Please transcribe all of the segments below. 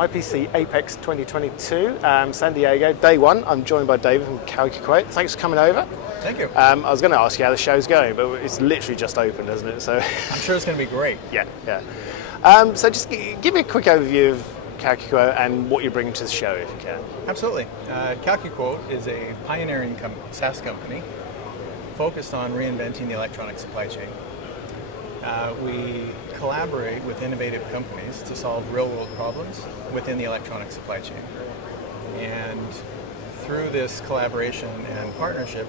IPC Apex 2022, San Diego, day one. I'm joined by David from CalcuQuote. Thanks for coming over. Thank you. I was going to ask you how the show's going, but it's literally just opened, isn't it? So I'm sure it's going to be great. yeah. So just give me a quick overview of CalcuQuote and what you're bringing to the show, if you can. Absolutely. CalcuQuote is a pioneering SaaS company focused on reinventing the electronic supply chain. We collaborate with innovative companies to solve real-world problems within the electronic supply chain. And through this collaboration and partnership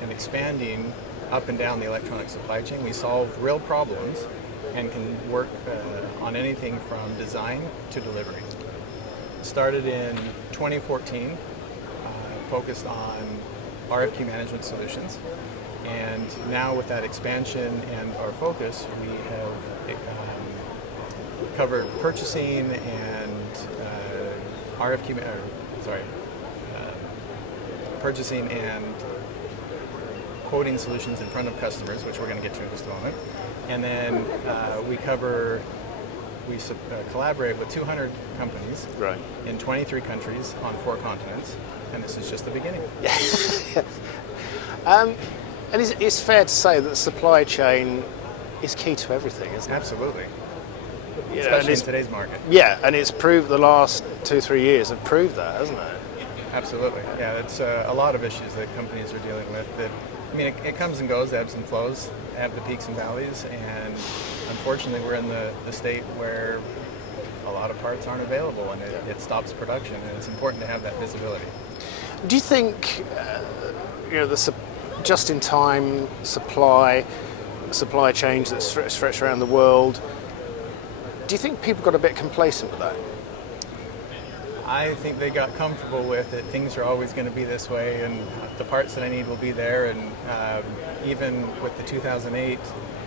and expanding up and down the electronic supply chain, we solve real problems and can work on anything from design to delivery. Started in 2014, focused on RFQ management solutions. And now with that expansion and our focus, we have covered purchasing and purchasing and quoting solutions in front of customers, which we're going to get to in just a moment. And then we collaborate with 200 companies in 23 countries on 4 continents, and this is just the beginning. And it's fair to say that the supply chain is key to everything, isn't it? Absolutely. Yeah, especially in today's market. Yeah, and it's proved the last 2-3 years have proved that, hasn't it? Absolutely. Yeah, it's a lot of issues that companies are dealing with. It comes and goes, ebbs and flows, have the peaks and valleys, and unfortunately we're in the state where a lot of parts aren't available and it stops production, and it's important to have that visibility. Do you think the just-in-time supply chains that stretch around the world, do you think people got a bit complacent with that? I think they got comfortable with it. Things are always going to be this way, and the parts that I need will be there. And even with the 2008,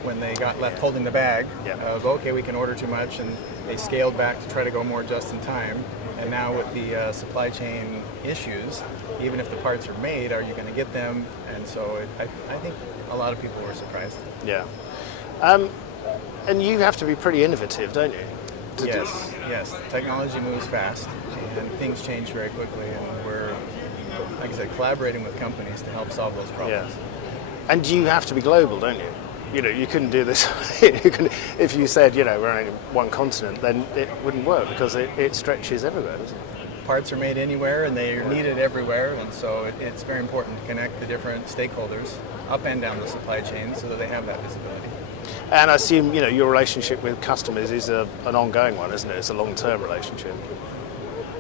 when they got left holding the bag of, okay, we can order too much, and they scaled back to try to go more just in time. And now with the supply chain issues, even if the parts are made, are you going to get them? And so I think a lot of people were surprised. Yeah. And you have to be pretty innovative, don't you? Yes. Technology moves fast, and things change very quickly, and we're, like I said, collaborating with companies to help solve those problems. Yeah. And you have to be global, don't you? You couldn't do this. If you said, we're only one continent, then it wouldn't work because it stretches everywhere, doesn't it? Parts are made anywhere and they're needed everywhere, and so it's very important to connect the different stakeholders up and down the supply chain so that they have that visibility. And I assume, your relationship with customers is an ongoing one, isn't it? It's a long-term relationship.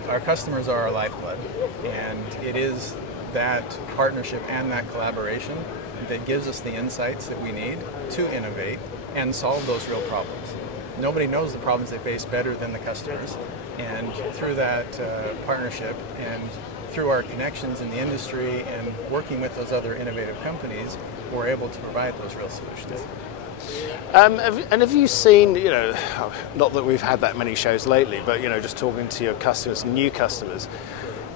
Our customers are our lifeblood, and it is that partnership and that collaboration that gives us the insights that we need to innovate and solve those real problems. Nobody knows the problems they face better than the customers, and through that partnership and through our connections in the industry and working with those other innovative companies, we're able to provide those real solutions. And have you seen, not that we've had that many shows lately, but just talking to your customers, new customers,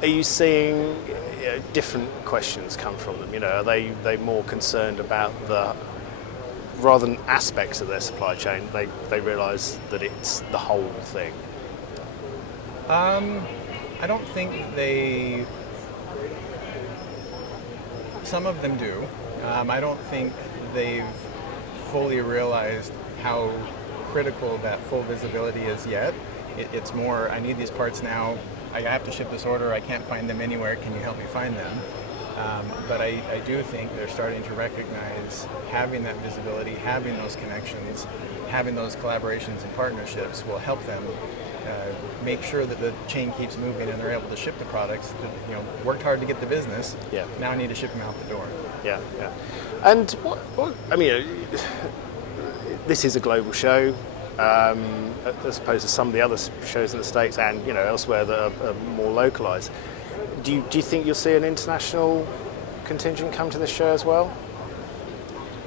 are you seeing different questions come from them? Are they more concerned about rather than aspects of their supply chain, they realise that it's the whole thing? I don't think some of them do. I don't think they've fully realized how critical that full visibility is yet. It's more, I need these parts now, I have to ship this order, I can't find them anywhere, can you help me find them? But I do think they're starting to recognize having that visibility, having those connections, having those collaborations and partnerships will help them make sure that the chain keeps moving and they're able to ship the products that, worked hard to get the business, now I need to ship them out the door. Yeah. And this is a global show, as opposed to some of the other shows in the States and elsewhere that are more localized. Do you think you'll see an international contingent come to this show as well?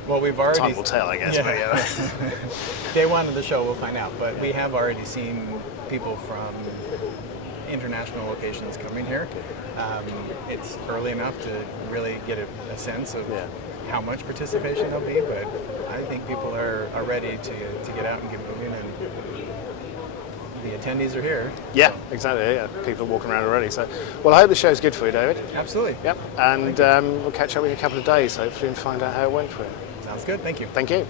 Well, we've already... Time will tell, I guess. Yeah. But, Day one of the show, we'll find out. But we have already seen people from international locations coming here. It's early enough to really get a sense of how much participation there'll be, but I think people are ready to get out and get moving and be attendees are here. Yeah, exactly. Yeah, people are walking around already. So, well, I hope the show's good for you, David. Absolutely. Yep. And we'll catch up with you in a couple of days, hopefully, and find out how it went for you. Sounds good. Thank you. Thank you.